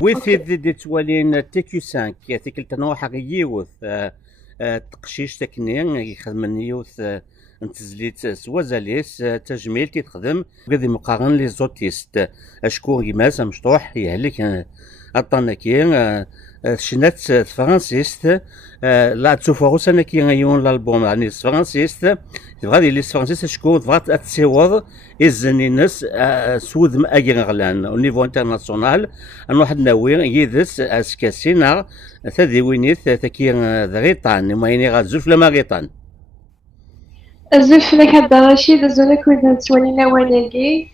ويثي اوكي. دي توالين تيكيو 5 تيكل تنوح يوث تقشيش تكني يخدم يوث نتزليت سوازاليس تجميل تخدم قد مقارن لي زوتيست اشكون يماس مشطوح يهلك اطناكي شنات فرانسيست لا تشوفوا انا كي غيون الالبوم يعني فرانسيست تبغى لي فرانسيست شكون تبغى تسيوض الزنينس سود ماجر غلان او نيفو انترناسيونال ان واحد ناوي يدس اسكاسينا ثدي وينيت تكي غيطان ما يني غازوف لما غيطان الزلف لك هذا رشيد الزلك وإذا تولينا وناقي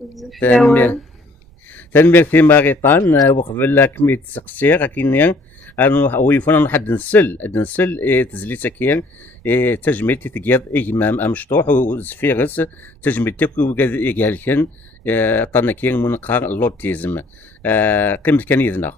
الزلف تنمير داوان. تنمير في ماغيطان وقبل لك ميت سقسير كينيا انا ويفون واحد نسل تزليت كيان تجميل تتقيض اجمام امشطوح وزفيرس تجميل تكو يقالكن طنكين منقار لوتيزم قيمة كان يذنا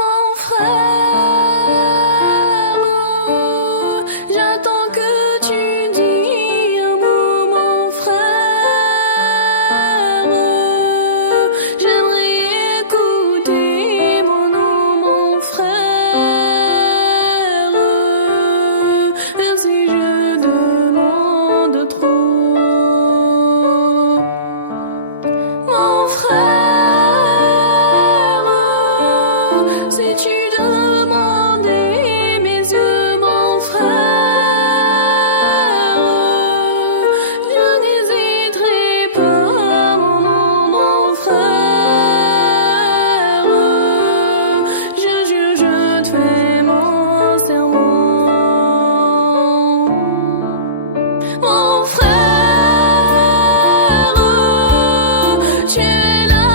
Mon frère, j'attends que tu dis un mot, mon frère. J'aimerais écouter mon nom, mon frère. Même si je demande trop, mon frère. Si tu demandais mes yeux, mon frère, je n'hésiterai pas, mon frère. Je jure, je te fais mon serment, mon frère. Tu es là.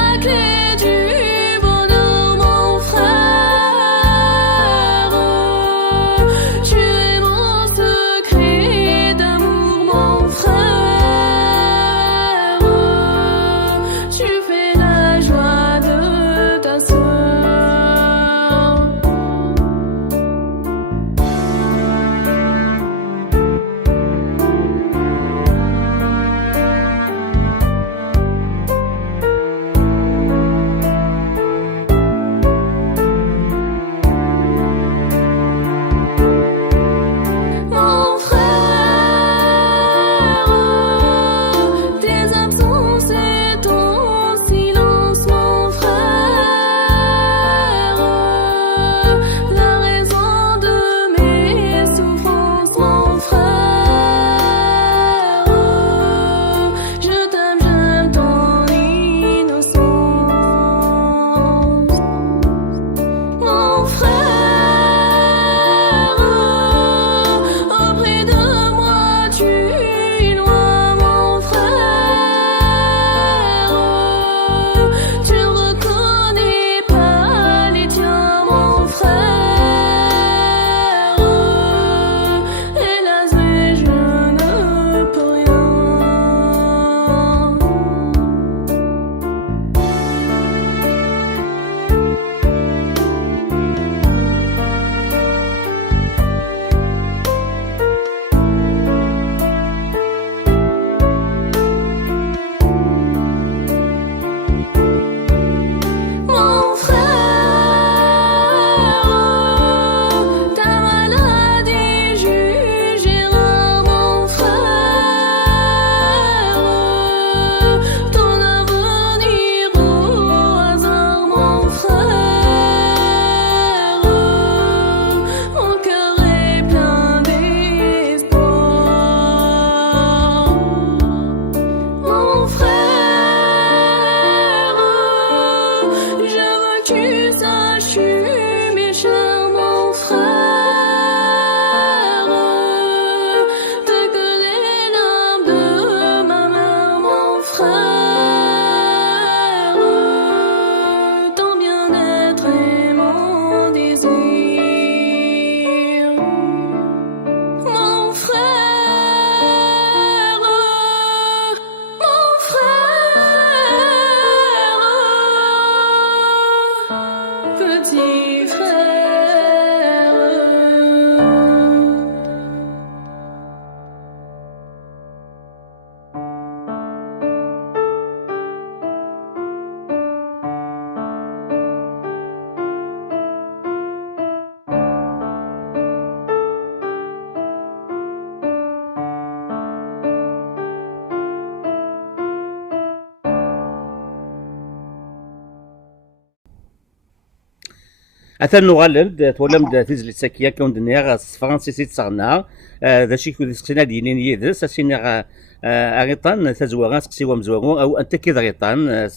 أثن نغلب تولم تيزلي ساكيا كون دنيا فرنسيسي تصغنا ذا شي كود سقسينا دينين يدرس اسينا اغيطان تزوغا سقسي ومزوغو او انت كي غيطان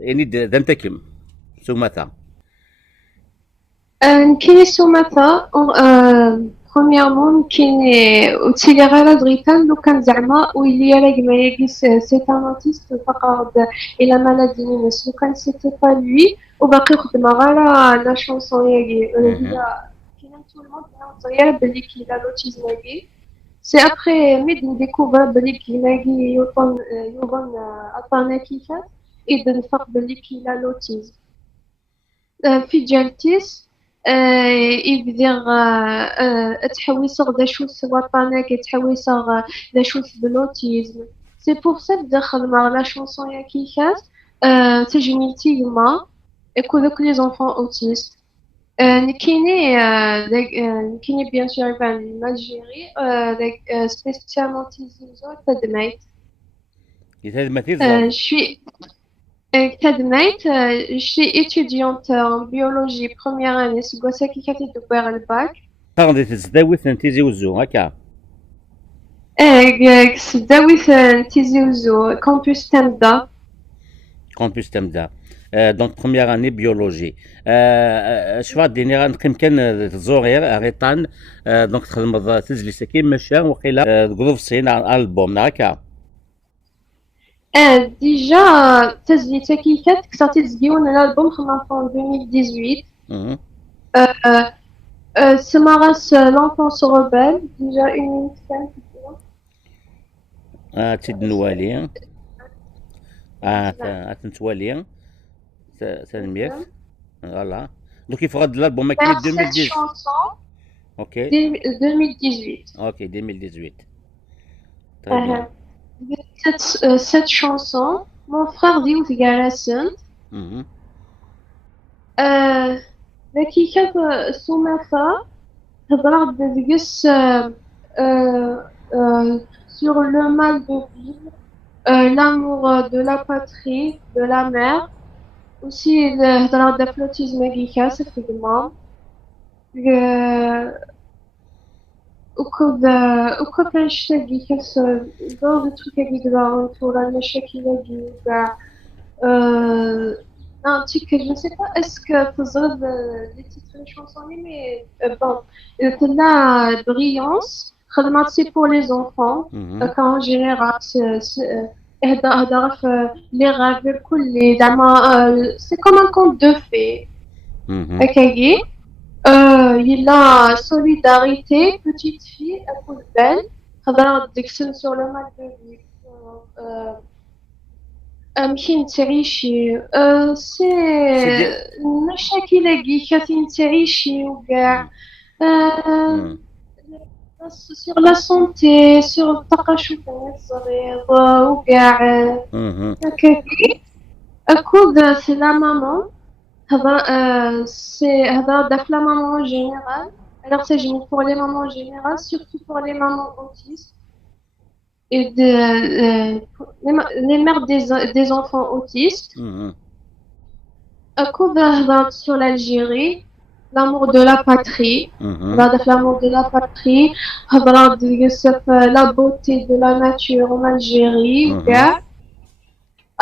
يعني دنتكم سوماتا كاين سوماتا premièrement كاين اوتيليغالا دريتان لو كان زعما ويلي راك ما يقيس سي ان اوتيست فقط الى مالادي نيمس لو كان سيتي با لوي وباقي خدمه غير لا شونسون ياكي هي كاين تو الموند صغير بلي كاين لوتيزم ياكي سي ابخي ميد نديكوفر بلي كاين ياكي يوطن عطانا كيفاش اذا نفق بلي كاين لوتيزم في جالتيس يبدير تحويصغ دا شوس وطنك تحويصغ دا شوس بلوتيزم سي بور سا بدا خدمة لا شونسون يا كيفاش تجميلتي يما اكو دوك لي زونفون اوتيست كايني بيان سور بان الجيري سبيسيالمون تيزيزو تدميت شوي تدميت شي étudiante en biologie première année سكواسا كي كانت تدبر الباك غادي تزداوي تيزي وزو هكا تزداوي تيزي وزو كامبوس تمدا دونك بروميير اني بيولوجي شفا ديني غنقيم كان تزورير غيطان دونك تخدم تزلي ساكين ماشا وقيلا تقولوا في الصين البوم هكا déjà تزليت كي كانت كسرتي تزيون الالبوم خدمه في 2018 سمارس l'enfance rebelle déjà une تيد نوالي تنتوالي تنميك فوالا دونك يفرض الالبوم ما كاين 2010 اوكي 2018 اوكي 2018 très bien cette chanson mon frère dit où Galassen كي كانت سومافا هضرات ديس sur le mal de vivre l'amour de la patrie de la mère aussi هضرات د flautisme كيكا سفيغما وكل كنشتاقي كاس دور دو تروك هاكي كدا طول المشاكل هاكي وكاع non tu que je sais pas est-ce que تزرد les titres de chansons mais bon la brillance خدمات c'est pour les enfants en général هدر في les rêves الكل زعما c'est comme un conte de fées هكاكي il a solidarité petite fille à coup belle هضرات ديكسن sur le mal de vivre كاين تعيشي سي المشاكل اللي كاين تعيشي وكاع sur la santé sur التقشف الصغير وكاع هكاكي اكود سي لا مامون هذا داف لا مامون جينيرال alors c'est génial pour les mamans générales surtout pour les mamans autistes et les mères des enfants autistes. Sur l'Algérie, l'amour de la patrie, l'amour de la patrie, la beauté de la nature en Algérie.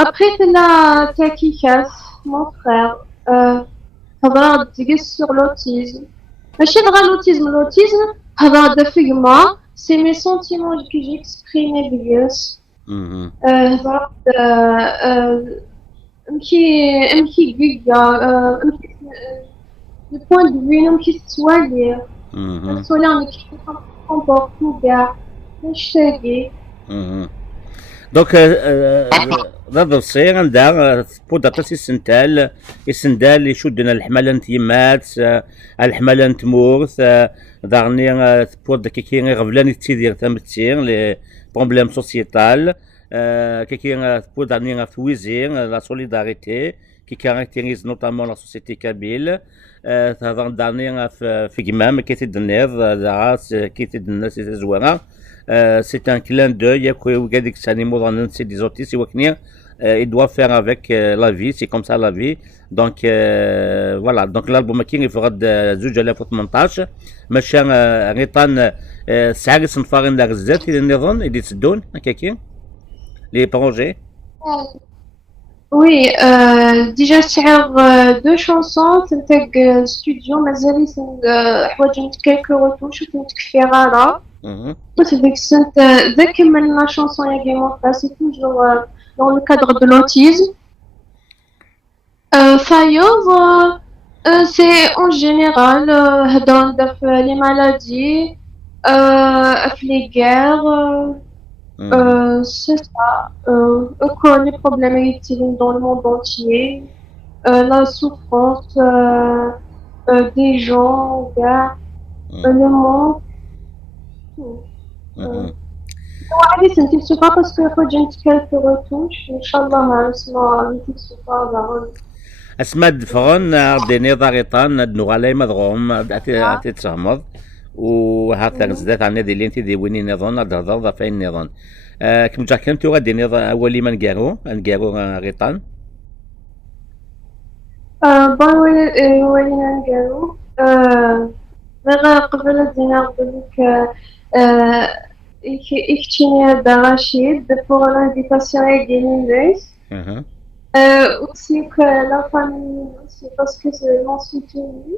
Après, la Takikas, mon frère, sur l'autisme. L'autisme, c'est mes sentiments que j'exprime بيس امشي جيجا le point de vue امشي تسوالي تسوالي كيف كومبورتو كاع نشتاقي دونك ضد الصيغ عندها بودا تاسي السندال يشدنا الحمالة نتيمات الحمالة نتمورث دارني بود كي غفلاني تيدير تمتير لي بروبليم سوسيتال كي بود دارني فويزير لا سوليداريتي كي كاركتيريز نوتامون لا سوسيتي كابيل هذا دارني في كمام كي تدنيض داراس كي تدنا سي زوينه سي ان كلان دو ياكو وكاديك ساني مودرن سي دي زوتيس وكني il doit faire avec la vie, c'est comme ça la vie. Donc voilà, donc l'album كي يفرض 2018 ماشي غيطان ساعة نفارين داك الزات إذا نظن اللي تسدون هكاكي لي بروجي. Oui, déjà شعر deux chansons تنتاج studio مازال حوايج quelques retouches وتكفيرها avec cette dès que la chanson est également c'est toujours dans le cadre de l'autisme. Fayeur, c'est en général dans les maladies, les guerres, c'est ça. Les problèmes utilisés dans le monde entier, la souffrance des gens, le monde. عادي تنتسوقا باسكو خرجت quelques retouches ان شاء الله نسمع نتسوقا اسماد فغن دي نظا غيطان نغالي مدغوم اتي تسهمض وهاتا زدات عن نادي اللي انت دي ويني نظن هضر فين نظن كم جا كنتو غادي نظا اولي ما نقارو غيطان بون وين نقارو غير قبل دينا نقولك ich tiens d'Arachid pour l'invitation à Guénives. Aussi que la famille, c'est parce que c'est mon soutenu.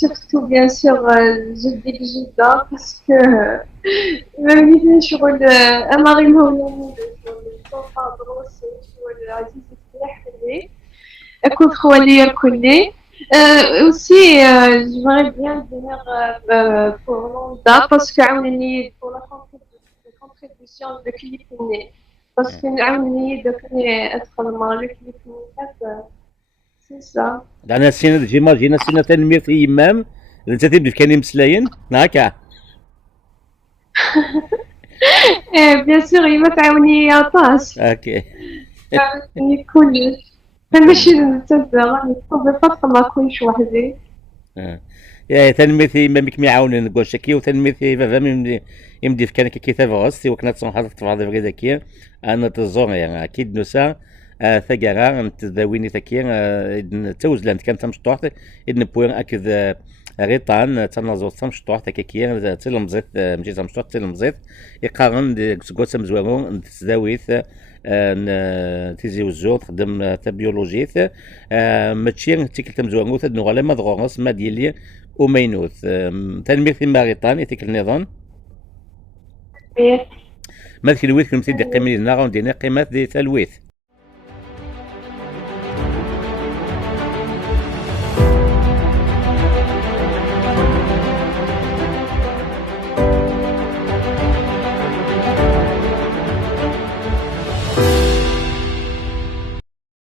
Surtout, bien sûr, je dis le Jida parce que même si je suis un mari moulin, je suis pas drôle, je suis Aziz Ibrahim, écoute, Khouali Al-Kouli. Aussi, j'aimerais bien venir pour Landa parce que pour la contribution de Clipini. Parce que être le mari Clipini, c'est ça. أنا السنة جينا السنة تنمير في يمام أنت تبدي كاني مسلاين هكا. Bien sûr, il m'a تعاوني عطاس. أوكي. تعاوني كلش. ماشي نتبع راني بطل ما كلش وحدي. يا تنميتي مامك معاوني نقول شكي وتنميتي فما يمدي في كان كتاب غوستي وكنا تصنحات في بعض الفريدكية أنا تزور يعني أكيد نسا ثقارا نتداويني تكيا توزلان كان تمشطوحت إذن بوين أكد غيطان تنظر تمشطوحت كيكيا تلمزيت مشي تمشطوحت تلمزيت يقارن قوت مزوارون تداويت تيزي وزور تخدم تبيولوجيت ماشي تيكل تمزوارون نغالي ما ضغورس ما ديالي ومينوث تنمير في ماريطان تيك النظام ما ذكر الويث كنتي دي قيمة لنا غندينا قيمات دي تلويث